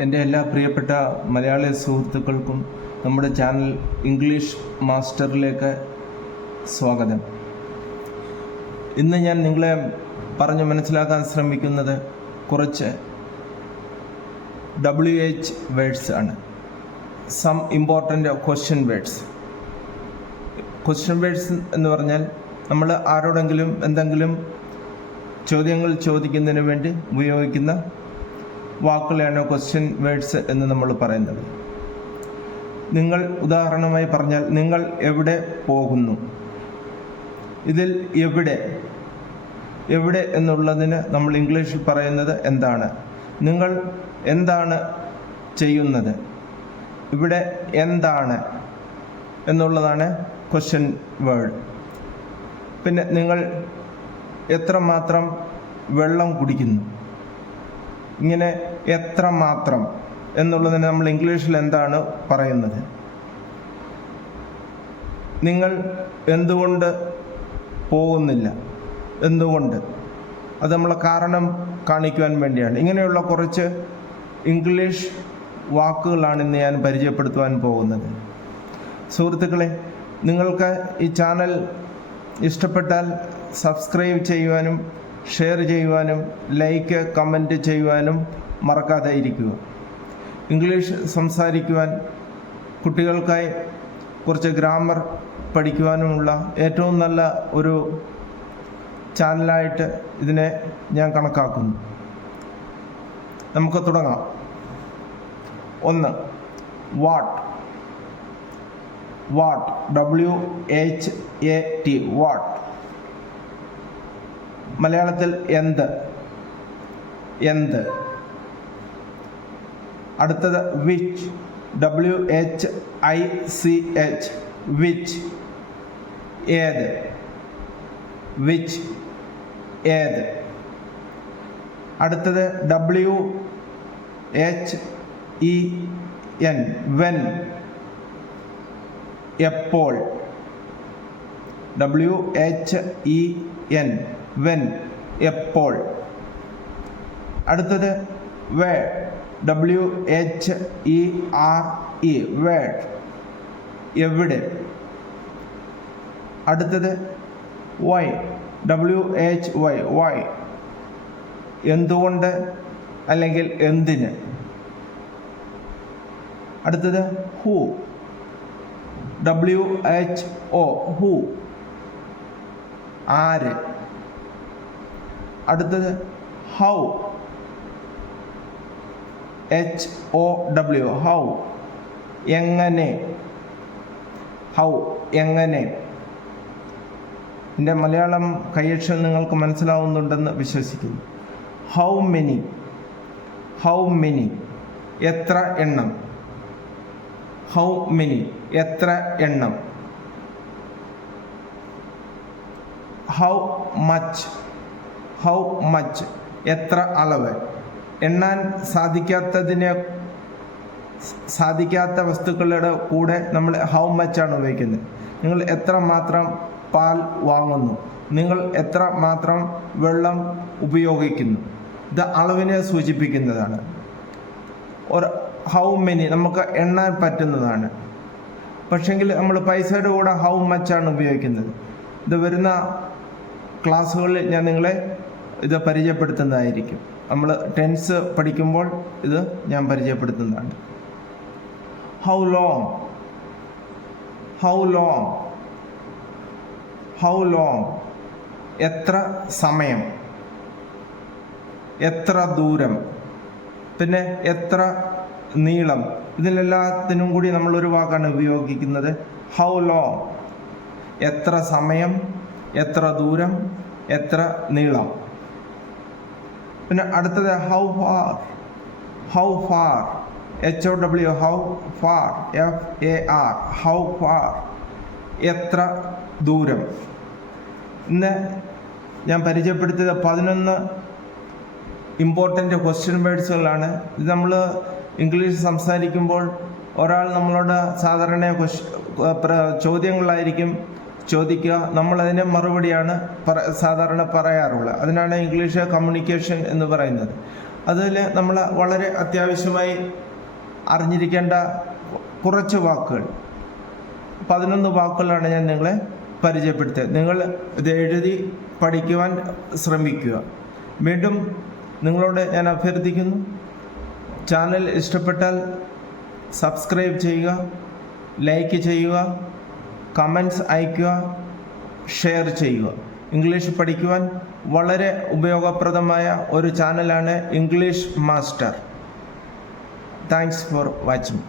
എൻ്റെ എല്ലാ പ്രിയപ്പെട്ട മലയാളി സുഹൃത്തുക്കൾക്കും നമ്മുടെ ചാനൽ ഇംഗ്ലീഷ് മാസ്റ്ററിലേക്ക് സ്വാഗതം. ഇന്ന് ഞാൻ നിങ്ങളെ പറഞ്ഞു മനസ്സിലാക്കാൻ ശ്രമിക്കുന്നത് കുറച്ച് WH വേർഡ്സ് ആണ്. Some important question words. Question words എന്ന് പറഞ്ഞാൽ നമ്മൾ ആരോടെങ്കിലും എന്തെങ്കിലും ചോദ്യങ്ങൾ ചോദിക്കുന്നതിന് വേണ്ടി ഉപയോഗിക്കുന്ന വാക്കുകളാണ് ക്വസ്റ്റ്യൻ വേർഡ്സ് എന്ന് നമ്മൾ പറയുന്നത്. നിങ്ങൾ ഉദാഹരണമായി പറഞ്ഞാൽ, നിങ്ങൾ എവിടെ പോകുന്നു? ഇതിൽ എവിടെ എന്നുള്ളതിന് നമ്മൾ ഇംഗ്ലീഷിൽ പറയുന്നത് എന്താണ്? നിങ്ങൾ എന്താണ് ചെയ്യുന്നത്? ഇവിടെ എന്താണ് എന്നുള്ളതാണ് ക്വസ്റ്റ്യൻ വേർഡ്. പിന്നെ നിങ്ങൾ എത്രമാത്രം വെള്ളം കുടിക്കുന്നു? ഇങ്ങനെ എത്രമാത്രം എന്നുള്ളതിന് നമ്മൾ ഇംഗ്ലീഷിൽ എന്താണ് പറയുന്നത്? നിങ്ങൾ എന്തുകൊണ്ട് പോകുന്നില്ല? എന്തുകൊണ്ട്? അത് നമ്മളെ കാരണം കാണിക്കുവാൻ വേണ്ടിയാണ്. ഇങ്ങനെയുള്ള കുറച്ച് ഇംഗ്ലീഷ് വാക്കുകളാണ് ഇന്ന് ഞാൻ പരിചയപ്പെടുത്തുവാൻ പോകുന്നത്. സുഹൃത്തുക്കളെ, നിങ്ങൾക്ക് ഈ ചാനൽ ഇഷ്ടപ്പെട്ടാൽ സബ്സ്ക്രൈബ് ചെയ്യുവാനും ഷെയർ ചെയ്യുവാനും ലൈക്ക് കമൻറ്റ് ചെയ്യുവാനും മറക്കാതെ ഇരിക്കുക. ഇംഗ്ലീഷ് സംസാരിക്കുവാൻ കുട്ടികൾക്കായി കുറച്ച് ഗ്രാമർ പഠിക്കുവാനുമുള്ള ഏറ്റവും നല്ല ഒരു ചാനലായിട്ട് ഇതിനെ ഞാൻ കണക്കാക്കുന്നു. നമുക്ക് തുടങ്ങാം. 1. വാട്ട്. WHAT. വാട്ട്. മലയാളത്തിൽ എന്ത്. അടുത്തത് വിച്ച്. WHICH. വിച്ച്. ഏത്. അടുത്തത് WHEN. വെൻ. എപ്പോൾ. WHEN. വെൻ. എപ്പോൾ. അടുത്തത് വേർ. WHERE. വേർ. എവിടെ. അടുത്തത് വൈ. WHY. വൈ. എന്തുകൊണ്ട് അല്ലെങ്കിൽ എന്തിന്. അടുത്തത് ഹൂ. WHO. ഹൂ. ആര്. അടുത്തത് ഹൗ. HOW. ഹൗ. എങ്ങനെ. എൻ്റെ മലയാളം കൈയക്ഷരം നിങ്ങൾക്ക് മനസ്സിലാവുന്നുണ്ടെന്ന് വിശ്വസിക്കുന്നു. How many. എത്ര എണ്ണം. How many. എത്ര എണ്ണം. How much. എത്ര അളവ്. എണ്ണാൻ സാധിക്കാത്ത വസ്തുക്കളുടെ കൂടെ നമ്മൾ ഹൗ മച്ച് ആണ് ഉപയോഗിക്കുന്നത്. നിങ്ങൾ എത്ര മാത്രം പാൽ വാങ്ങുന്നു? നിങ്ങൾ എത്ര മാത്രം വെള്ളം ഉപയോഗിക്കുന്നു? ഇത് അളവിനെ സൂചിപ്പിക്കുന്നതാണ്. ഒരു ഹൗ മെനി നമുക്ക് എണ്ണാൻ പറ്റുന്നതാണ്. പക്ഷെങ്കിൽ നമ്മൾ പൈസയുടെ കൂടെ ഹൗ മച്ചാണ് ഉപയോഗിക്കുന്നത്. ഇത് വരുന്ന ക്ലാസ്സുകളിൽ ഞാൻ നിങ്ങളെ ഇത് പരിചയപ്പെടുത്തുന്നതായിരിക്കും. നമ്മൾ ടെൻസ് പഠിക്കുമ്പോൾ ഇത് ഞാൻ പരിചയപ്പെടുത്തുന്നതാണ്. How long. എത്ര സമയം. എത്ര ദൂരം. പിന്നെ എത്ര നീളം. ഇതിലെല്ലാത്തിനും കൂടി നമ്മളൊരു വാക്കാണ് ഉപയോഗിക്കുന്നത്, ഹൗ ലോങ്. എത്ര സമയം, എത്ര ദൂരം, എത്ര നീളം. പിന്നെ അടുത്തത് how far. HOW. How far. FAR. How far. എത്ര ദൂരം. ഇന്ന് ഞാൻ പരിചയപ്പെടുത്തിയത് 11 ഇമ്പോർട്ടൻ്റ് ക്വസ്റ്റ്യൻ വേർഡ്സുകളാണ്. ഇത് നമ്മൾ ഇംഗ്ലീഷ് സംസാരിക്കുമ്പോൾ ഒരാൾ നമ്മളോട് സാധാരണ ചോദ്യങ്ങളായിരിക്കും ചോദിക്കുക, നമ്മളതിന് മറുപടിയാണ് സാധാരണ പറയാറുള്ളത്. അതിനാണ് ഇംഗ്ലീഷ് കമ്മ്യൂണിക്കേഷൻ എന്ന് പറയുന്നത്. അതിൽ നമ്മൾ വളരെ അത്യാവശ്യമായി അറിഞ്ഞിരിക്കേണ്ട കുറച്ച് വാക്കുകൾ 11 വാക്കുകളാണ് ഞാൻ നിങ്ങളെ പരിചയപ്പെടുത്തിയത്. നിങ്ങൾ ഇത് എഴുതി പഠിക്കുവാൻ ശ്രമിക്കുക. വീണ്ടും നിങ്ങളോട് ഞാൻ അഭ്യർത്ഥിക്കുന്നു, ചാനൽ ഇഷ്ടപ്പെട്ടാൽ സബ്സ്ക്രൈബ് ചെയ്യുക, ലൈക്ക് ചെയ്യുക, കമൻറ്റ്സ് അയയ്ക്കുക, ഷെയർ ചെയ്യുക. ഇംഗ്ലീഷ് പഠിക്കുവാൻ വളരെ ഉപയോഗപ്രദമായ ഒരു ചാനലാണ് English master. Thanks for watching.